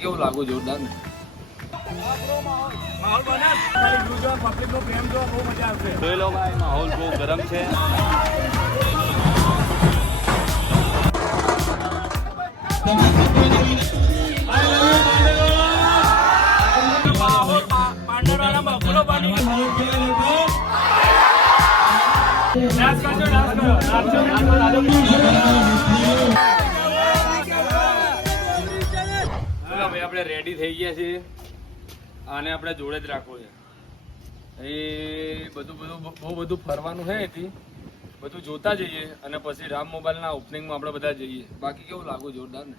કેવું લાગુ જોરદાર ને? માહોલ બહુ જોઈ લો ભાઈ માહોલ બહુ ગરમ છે. ડાન્સ કરજો ડાન્સ કરો ડાન્સ કરો રેડી થઈ ગયા છે. આને આપણે જોડે જ રાખવો છે. એ બધું બધું બહુ બધું ફરવાનું છે એથી. બધું જોતા જઈએ અને પછી રામ મોબાઈલના ઓપનિંગમાં આપણે બધા જઈએ. બાકી કેવું લાગુ જોરદાર ને?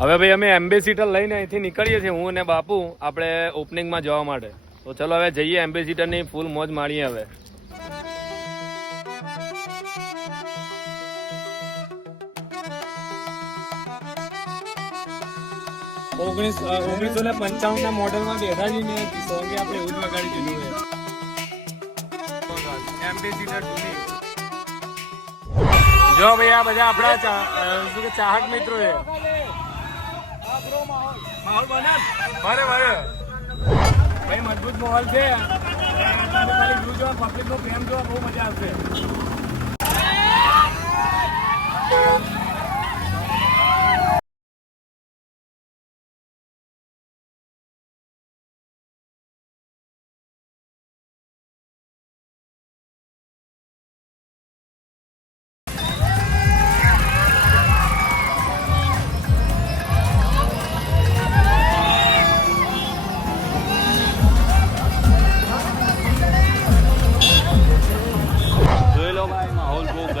હવે ભાઈ, અમે એમ્બેસીટર લઈને અહીંથી નીકળીએ છીએ, હું અને બાપુ, આપણે ઓપનિંગમાં જવા માટે. તો ચલો હવે જઈએ એમ્બેસીટરની ફૂલ મોજ માણીએ હવે. ઓગણીસ ને પંચાવન ના મોડેલમાં બેઠા જઈને આપણે જો ભાઈ, આ બધા આપણા શું કે ચાહક મિત્રો છે. માહોલ બને. બરે બરે ભાઈ મજબૂત માહોલ છે. તમે ખાલી વ્યૂ પ્રેમ જો બહુ મજા આવશે.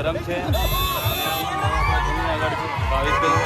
ગરમ છે. આગળ છે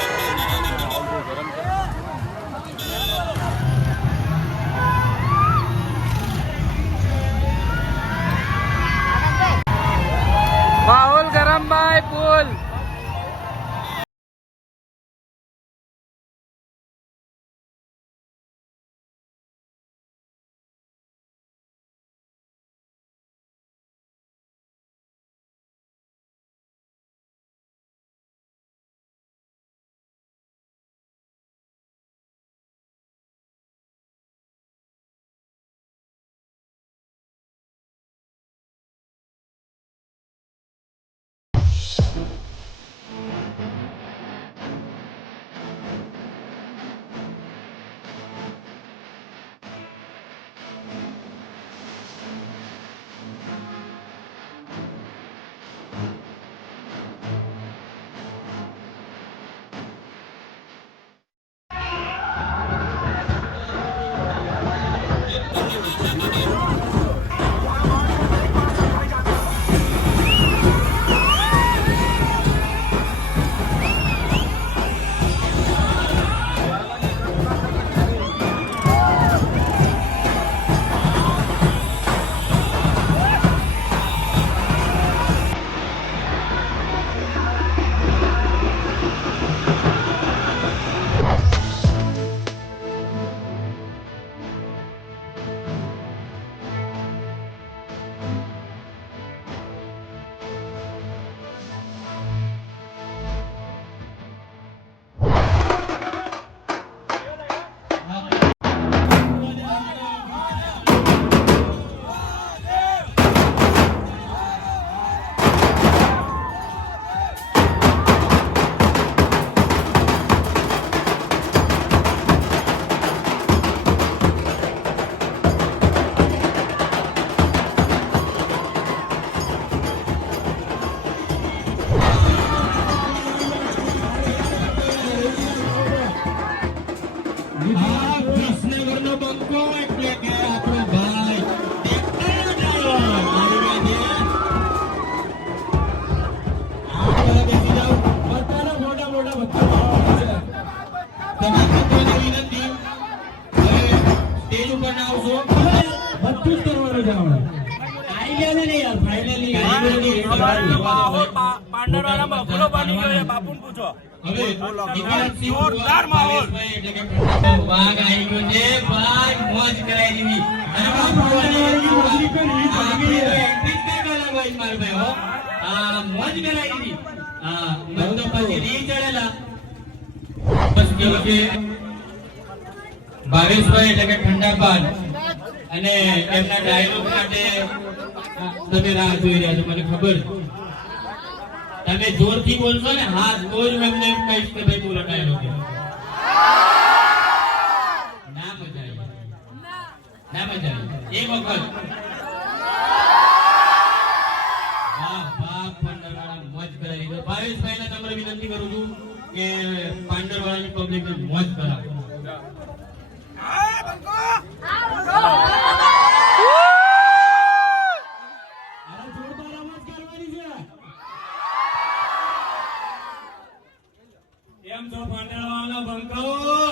Podcast. પાંડવરાના બફલો બની ગયો છે બાપુને પૂછો જોરદાર માહોલ. એટલે કે વાઘ આવી ગયો છે ભાઈ મોજ મોજ દીધી. હા, તો પછી ચડેલા. બસ કેવું ભાવેશભાઈ એટલે કે ઠંડા પાન અને એમના ડાયલોગ માટે તમે રાહ જોઈ રહ્યા છો મને ખબર છે. તમે જોરથી બોલશો ને હા તો જ એમને એમ કહીશ કે ભાઈ તું રટાયેલો છે. ના મજા આવી ના મજા આવી એક વખત. દીધો ભાવેશભાઈને તમારે વિનંતી કરું છું કે પાંડરવાળાની પબ્લિક મોજ કરાવો અરે જોરદાર અવાજ કરવાની છે પાંડેવાના બંકાઓ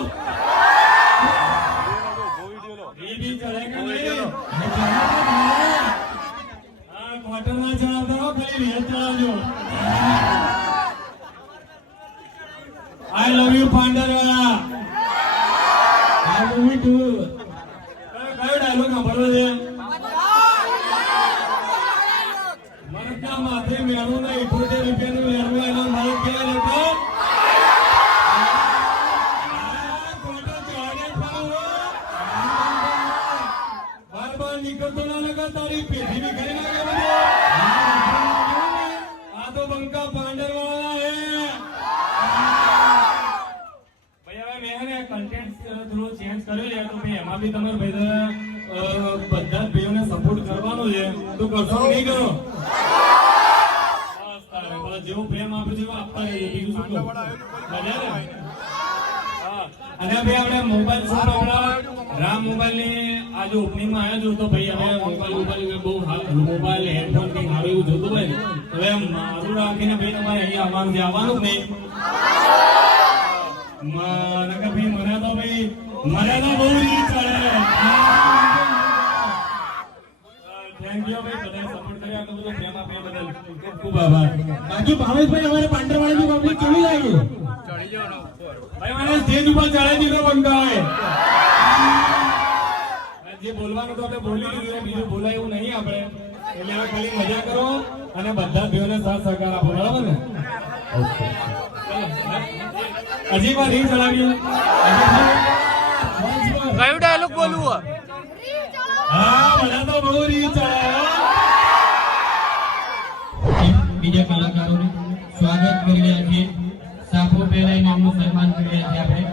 રીબી ચડે કે નહીં? હા ક્વાર્ટરમાં ચડાવતા હો ખાલી રેલ ચડાવજો આઈ લવ યુ ટુ કયો ડાયલોગ સાંભળવો છે? ક્યાં માથે મેળવું નહીં ઇઠોતેર રૂપિયાનું મેળવું એનો મારે ક્યાં બી તમારે ભાઈ બધા ભાઈઓને સપોર્ટ કરવાનો છે. તો કરશો નહીં કરો? જેવો પ્રેમ આપે છે આપતા રહીએ બીજું શું કહું? અને ભાઈ, આપણે મોબાઈલ શોપ આપણા? રામ મોબાઈલની આજે ઓપનિંગમાં આવ્યો તો ભાઈ હવે મોબાઈલ મોબાઈલ બહુ હાલ- મોબાઈલ હેડફોન કઈ સારું એવું જોતું હોય ને. હવે મારું રાખીને ભાઈ, તમારે અહીંયા આવવાનું જે આવવાનું જ નહીં મને તો ભાઈ મને બહુ રીત પડે ખૂબ ભાવેશભાઈ, અમારે પાંડરવાળાની પબ્લિક કેવી લાગી ચડાવી દીધો જે બોલવાનું તો બીજું બોલાય એવું નહીં આપણે. એટલે હવે ખાલી મજા કરો અને બધા ભાઈઓને સાથ સહકાર આપો. બરાબર ને? ચલો. હજી વાર રીંગ ચડાવીએ. કયું ડાયલોગ બોલવું હા મને તો બહુ રીંગ બીજા કલાકારોને સ્વાગત કરી રહ્યા છીએ. સાફો પહેરાઈ નામનું સન્માન કરી રહ્યા છીએ આપણે.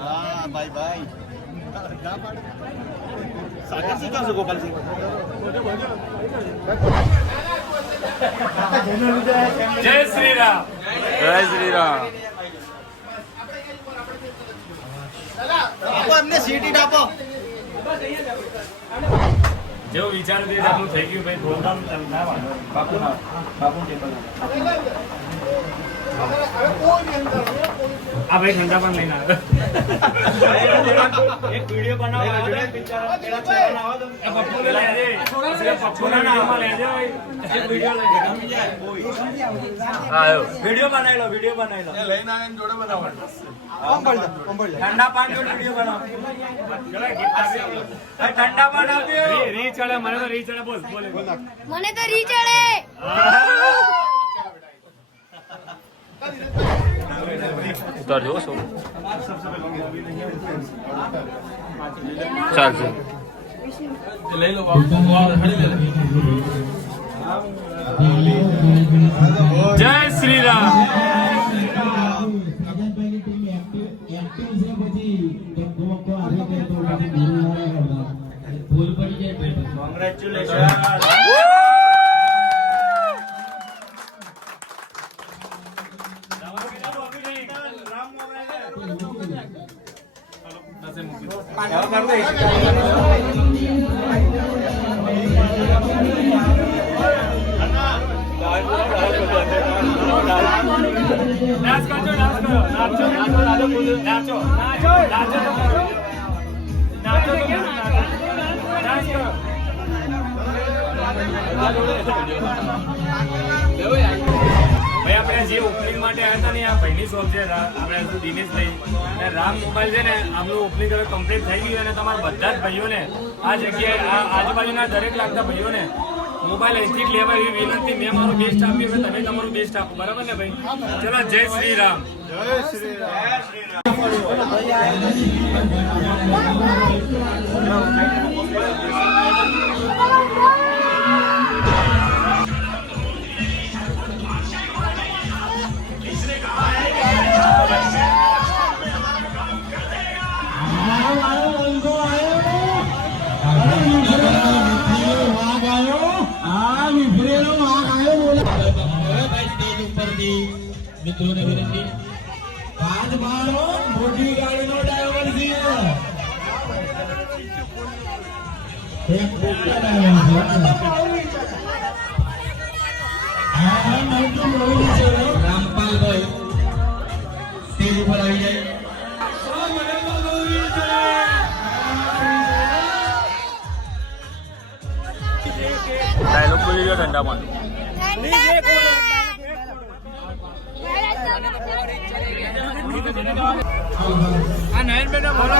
હા ભાઈ ભાઈ. સાગર છે જય શ્રી રામ. જય શ્રી રામ. આપો એમને સીટી આપો. જેવું વિચાર થઈ ગયું ભાઈ પ્રોગ્રામ ના બાપુ ના બાપુ ટેબલ આ ભાઈ ઠંડા પણ લઈને આવ્યો એક વિડિયો બનાવો પપ્પુને લઈ આજે પપ્પુના નામમાં લેજે એક વીડિયો લઈ આવ્યો વિડિયો બનાવી લો વિડિયો બનાવી લો લઈને જોડે ઠંડા પાન જોડે વિડિયો બનાવો. ઠંડા પાન આપ્યો રી- રી ચડે મને તો રી ચડે બોલ બોલ મને તો રી ચડે. ઉતારજો છો? ચાલશે. જય શ્રી રામ આઝાદભાઈની નાચ નાચો નાચો નાચો. નાચો. નાચો ભાઈ આપણે જે ઓપનિંગ માટે આવ્યા હતા ને આ ભાઈની શોપ છે આપણે દિનેશભાઈ અને રામ મોબાઈલ છે ને આમનું ઓપનિંગ હવે કમ્પ્લીટ થઈ ગયું અને તમારા બધા જ ભાઈઓને આ જગ્યાએ આ આજુબાજુના દરેક લાગતા ભાઈઓને મોબાઈલ અહીંથી લેવા એવી વિનંતી. મેં મારું બેસ્ટ આપ્યું હવે તમે તમારું બેસ્ટ આપો. બરાબર ને ભાઈ? ચલો, જય શ્રી રામ. મિત્રોને વિનંતી. હાથ મારો મોટી ગાડીનો ડ્રાઈવર છે. એક મોટા ડ્રાઈવર છે. હા મોટું મોડું છે. રામપાલભાઈ સ્ટેજ ઉપર આવી જાય. ડાયલોગ બોલી ગયો ઠંડામાં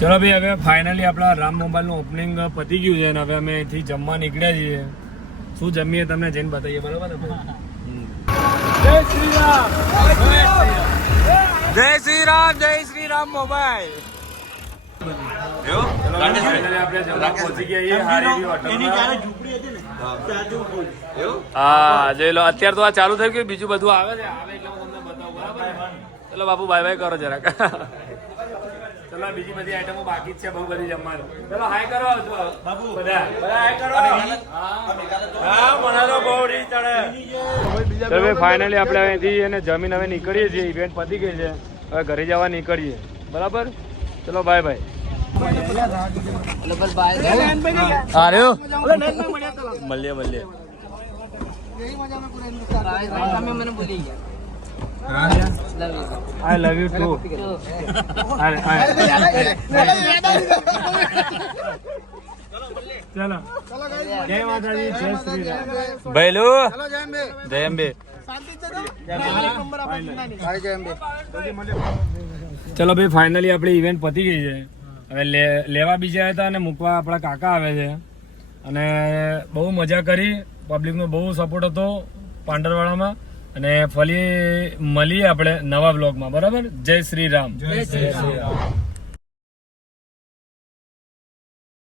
ચલો ભાઈ, હવે ફાઇનલી આપણા રામ મોબાઈલનું ઓપનિંગ પતી ગયું છે અને હવે અમે અહીંથી જમવા નીકળ્યા છીએ. શું જમીએ તમને જઈને બતાવીએ, બરોબર જય શ્રી રામ. જય શ્રી રામ. જય શ્રી રામ મોબાઈલ. હા જોઈ લો અત્યારે તો આ ચાલુ થઈ ગયું બીજું બધું આવે છે? આવે એટલે હું તમને બતાવું. બરાબર ચલો બાપુ બાય બાય કરો જરાક. ચલો બીજી બધી આઈટમો બાકી છે બહુ બધી જમવાનું. ચલો હાય કરો બાપુ. બધા. બધા હાય કરો. હા મને તો બહુ રીત ચડે. હવે ફાઇનલી આપણે અહીંથી એને જમીન હવે નીકળીએ છીએ. ઇવેન્ટ પતી ગઈ છે. હવે ઘરે જવા નીકળીએ. બરાબર? ચલો બાય બાય આર્યો? મળીએ મળીએ આઈ લવ યુ ટુ ચલો. જય માતાજી જય શ્રી રામ. ભૈલું? જય અંબે. ચલો ભાઈ ફાઇનલી આપણી ઇવેન્ટ પતી ગઈ છે. હવે લેવા બીજા હતા અને મૂકવા આપણા કાકા આવે છે. અને બહુ મજા કરી. પબ્લિકનો બહુ સપોર્ટ હતો પાંડરવાડામાં અને ફરી મળીએ આપણે નવા બ્લોગમાં બરાબર? જય શ્રી રામ. જય શ્રી રામ.